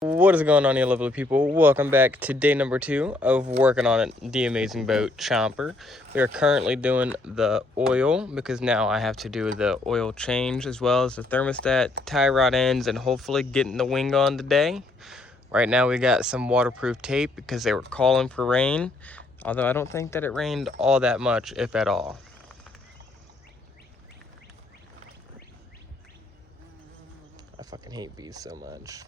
What is going on, you lovely people? Welcome back to day number 2 of working on the amazing boat Chomper. We are currently doing the oil because now I have to do the oil change as well as the thermostat, tie rod ends, and hopefully getting the wing on today. Right now we got some waterproof tape because they were calling for rain, although I don't think that it rained all that much, if at all. I fucking hate bees so much.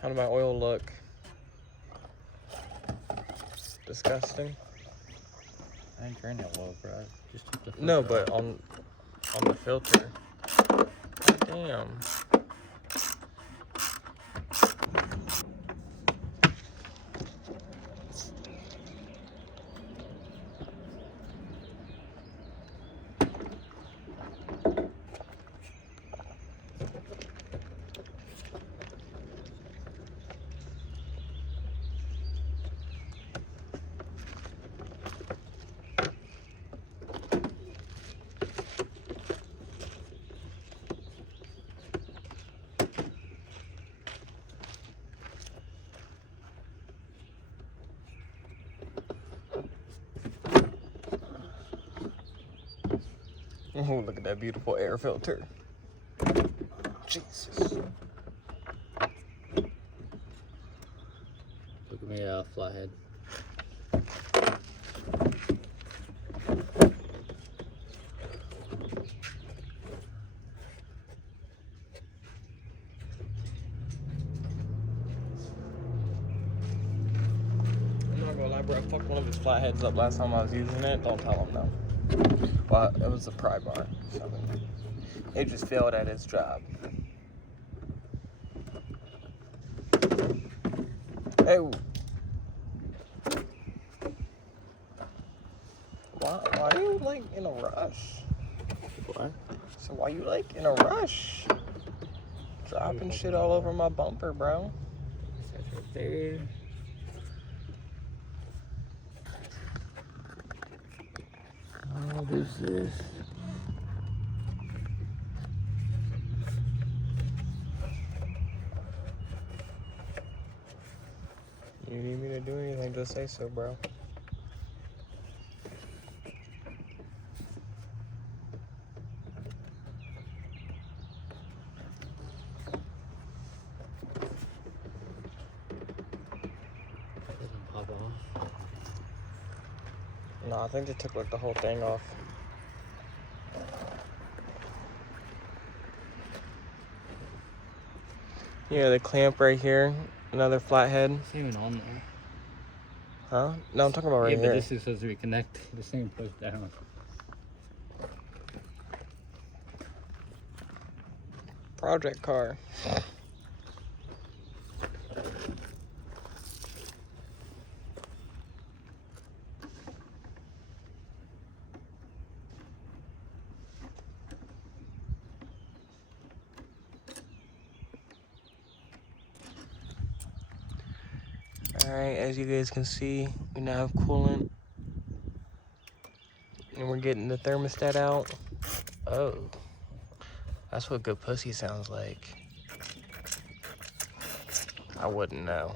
How did my oil look? Disgusting. I ain't trying that well, bro. Just took the filter No, off. but on the filter. Damn. Oh, look at that beautiful air filter. Jesus. Look at me, flathead. I'm not gonna lie, bro. I fucked one of his flatheads up last time I was using it. Don't tell him, no. Well, it was a pry bar. So it just failed at its job. Hey. Why are you, like, in a rush? What? So why you, like, in a rush? Dropping shit all over my bumper, bro. That's right there. What is this? You need me to do anything, just say so, bro. Doesn't pop off. No, I think they took, like, the whole thing off. Yeah, the clamp right here. Another flathead. It's even on there. Huh? No, I'm talking about right yeah, here. but this is supposed to be connected. The same place down. Project car. Alright, as you guys can see, we now have coolant. And we're getting the thermostat out. Oh. That's what good pussy sounds like. I wouldn't know.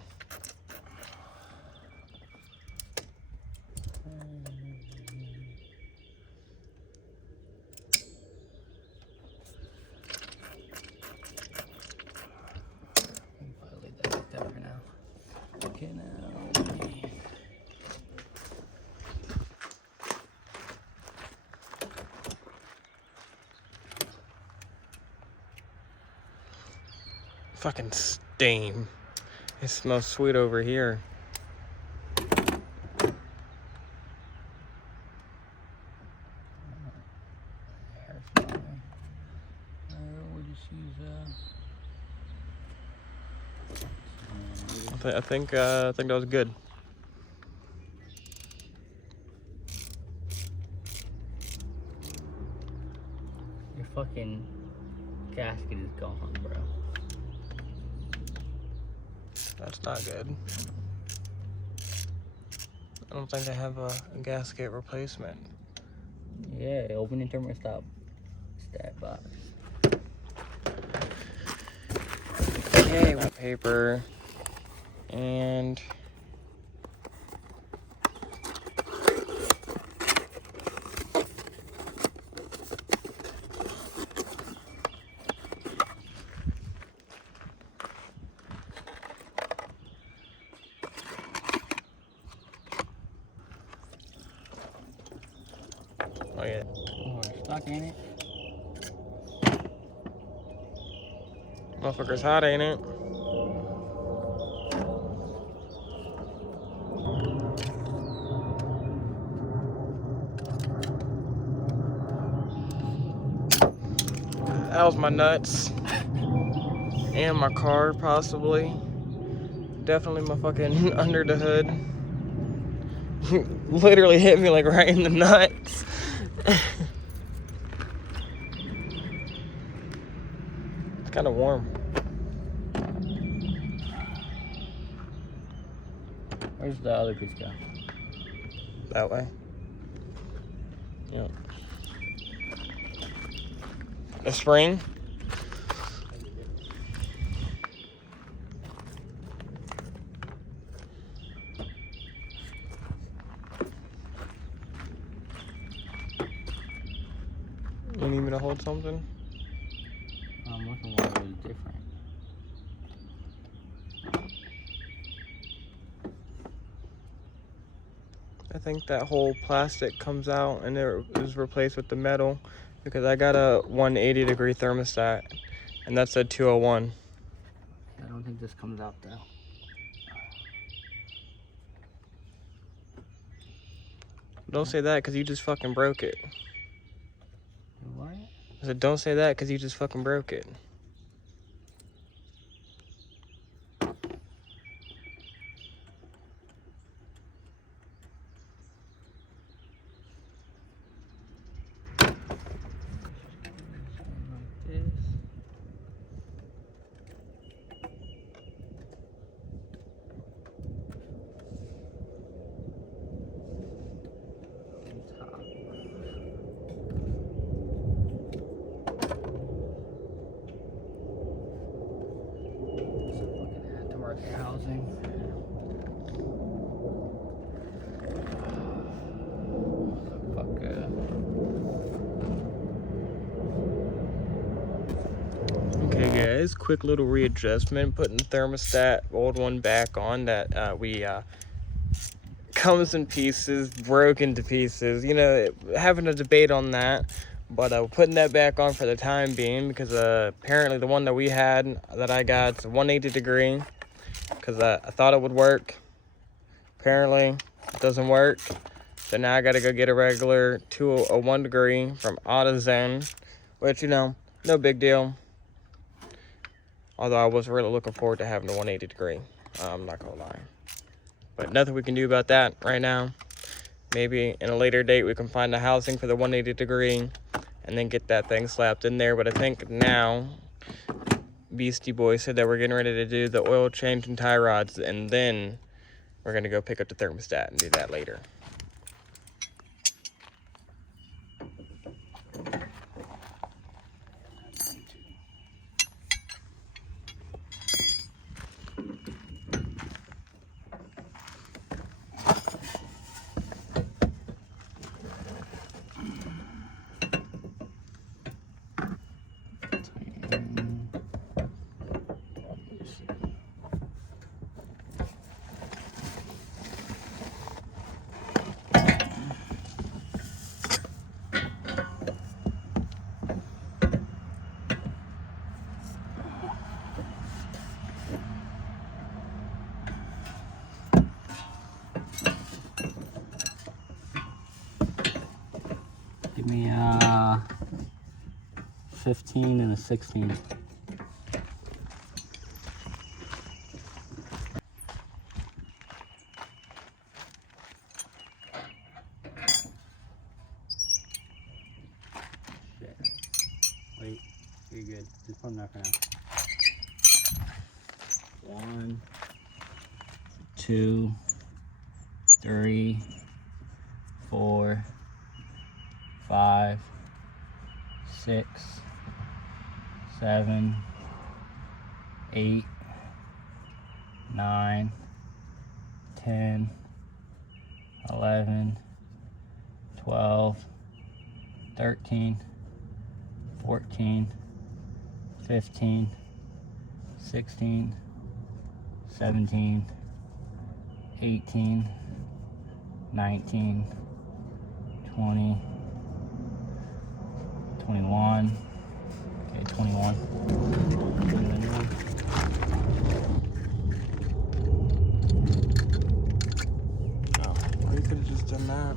I'll leave that like that for now. Okay, now. Fucking steam. It smells sweet over here. I think that was good. Your fucking gasket is gone, bro. That's not good. I don't think they have a gasket replacement. Yeah, opening thermostat stat box. Okay, paper and oh yeah. Oh, we're stuck in it. Motherfucker's hot, ain't it? That was my nuts. And my car, possibly. Definitely my fucking under the hood. Literally hit me like right in the nuts. It's kind of warm. Where's the other piece go? That way. Yep. The spring. You need me to hold something? I'm looking where it was different. I think that whole plastic comes out and it is replaced with the metal because I got a 180-degree thermostat and that's a 201. I don't think this comes out though. Don't say that because you just fucking broke it. What? I said, don't say that because you just fucking broke it. Like this. On top. Aftermarket housing. Okay guys, quick little readjustment, putting the thermostat, old one back on that comes in pieces, broken to pieces, you know, having a debate on that, but putting that back on for the time being because apparently the one that we had, that I got, is 180 degree because I thought it would work. Apparently it doesn't work, so now I gotta go get a regular 201 degree from AutoZone, which, you know, no big deal. Although I was really looking forward to having a 180 degree, I'm not gonna lie. But nothing we can do about that right now. Maybe in a later date we can find a housing for the 180 degree and then get that thing slapped in there. But I think now Beastie Boy said that we're getting ready to do the oil change and tie rods, and then we're gonna go pick up the thermostat and do that later. Give me a 15 and a 16. Shit. Wait, you're good. Just put them there for now. 1, 2, 3, 4, 5, 6, 7, 8, 9, 10, 11, 12, 13, 14, 15, 16, 17, 18, 19, 20, 21. Okay, 21. Oh, well, you could have just done that.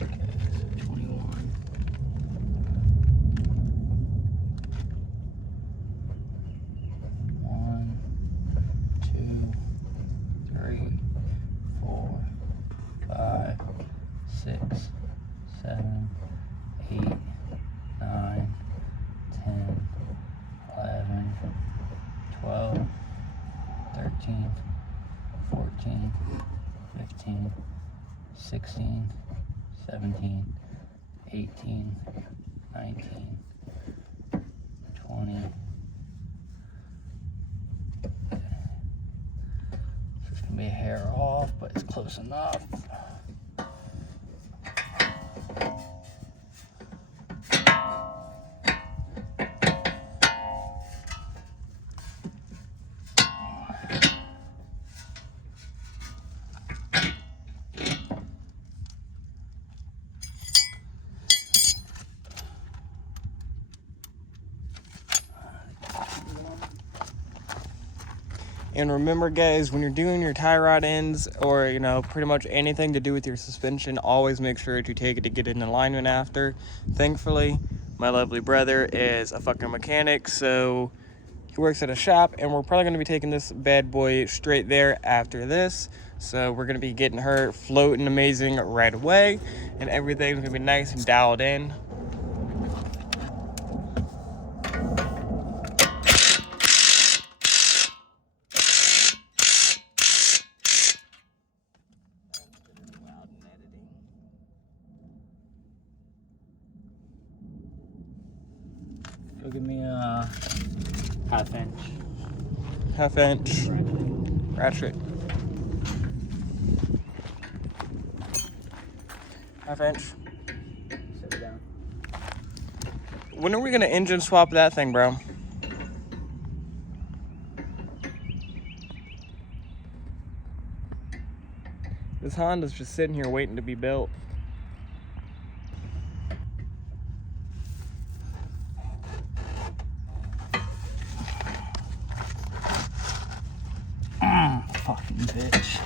Okay, so 21. 1, 2, 3, 4, 5, 6, 7, 8, 9, 10, 11, 12, 13, 14, 15, 16, 17, 18, 19, 20. It's gonna be a hair off, but it's close enough. And remember, guys, when you're doing your tie rod ends or, you know, pretty much anything to do with your suspension, always make sure that you take it to get it in alignment after. Thankfully, my lovely brother is a fucking mechanic, so he works at a shop, and we're probably going to be taking this bad boy straight there after this. So we're going to be getting her floating amazing right away, and everything's going to be nice and dialed in. Go give me a half-inch. Half-inch ratchet. Half-inch. Sit it down. When are we going to engine swap that thing, bro? This Honda's just sitting here waiting to be built. Fucking bitch.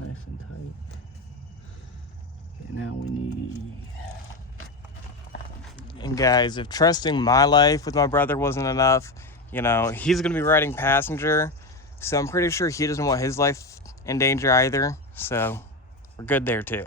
Nice and tight. Okay, now we need. And guys, if trusting my life with my brother wasn't enough, you know, he's going to be riding passenger. So I'm pretty sure he doesn't want his life in danger either. So we're good there too.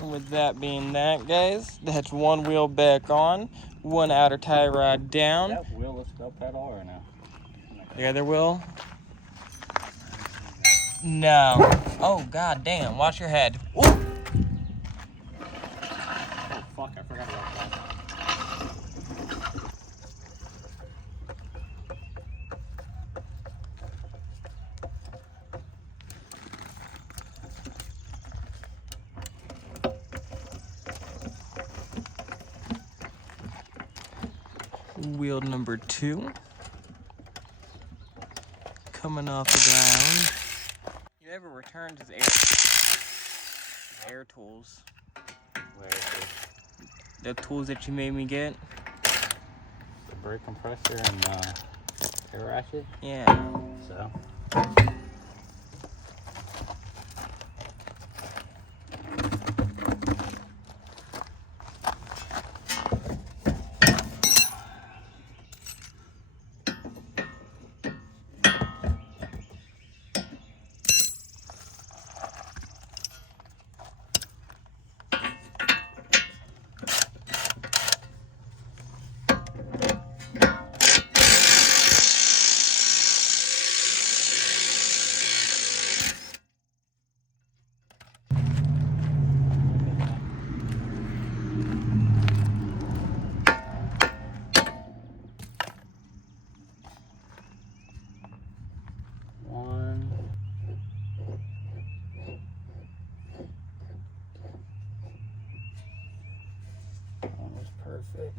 And with that being that, guys, that's one wheel back on, one outer tie rod down. That wheel lifts up at all right now. The other wheel? No. Oh, god damn. Watch your head. Ooh. Oh, fuck. I forgot about that. Wheel number 2. Coming off the ground. You never returned his air tools. Where is it? The tools that you made me get. The brake compressor and air ratchet? Yeah. So. Almost perfect.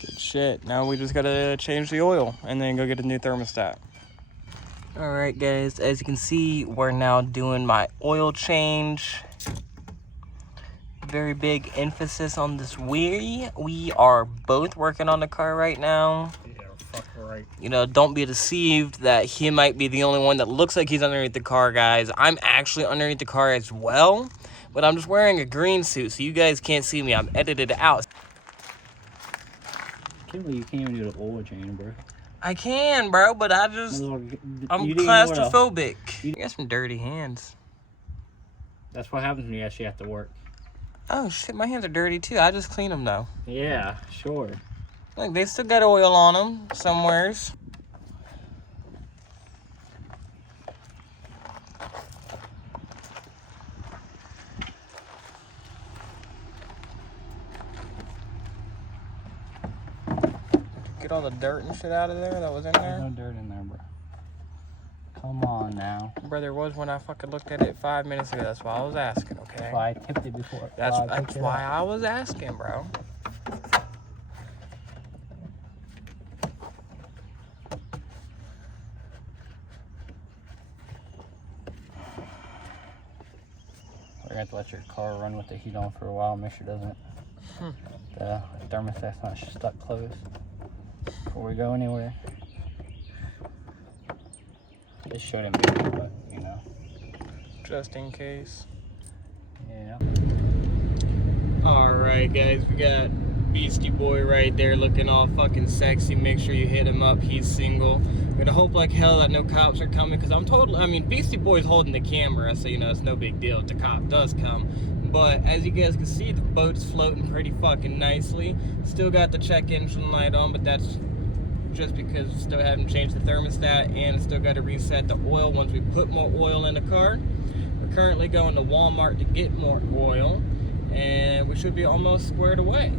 Good shit. Now we just gotta change the oil and then go get a new thermostat. Alright guys, as you can see, we're now doing my oil change. Very big emphasis on this we are both working on the car right now. Yeah, fuck right. You know, don't be deceived that he might be the only one that looks like he's underneath the car, guys. I'm actually underneath the car as well, but I'm just wearing a green suit, so you guys can't see me. I'm edited out. I can't believe you can't even do the oil change, bro. I can, bro, but I'm claustrophobic. You got some dirty hands. That's what happens when you actually have to work. Oh shit, my hands are dirty too. I just clean them though. Yeah, sure. Look, they still got oil on them somewheres. Get all the dirt and shit out of there that was in There's there. no dirt in there, bro. Come on now. Bro, there was when I fucking looked at it 5 minutes ago. That's why I was asking, okay? That's why I tipped it before. That's why I was asking, bro. We're gonna have to let your car run with the heat on for a while. Make sure it doesn't. The thermostat's not stuck closed before we go anywhere. It shouldn't be, but you know. Just in case. Yeah. Alright guys, we got Beastie Boy right there looking all fucking sexy. Make sure you hit him up, he's single. I'm gonna hope like hell that no cops are coming, because Beastie Boy's holding the camera, so you know it's no big deal if the cop does come. But as you guys can see, the boat's floating pretty fucking nicely. Still got the check engine light on, but that's just because we still haven't changed the thermostat, and still got to reset the oil once we put more oil in the car. We're currently going to Walmart to get more oil, and we should be almost squared away.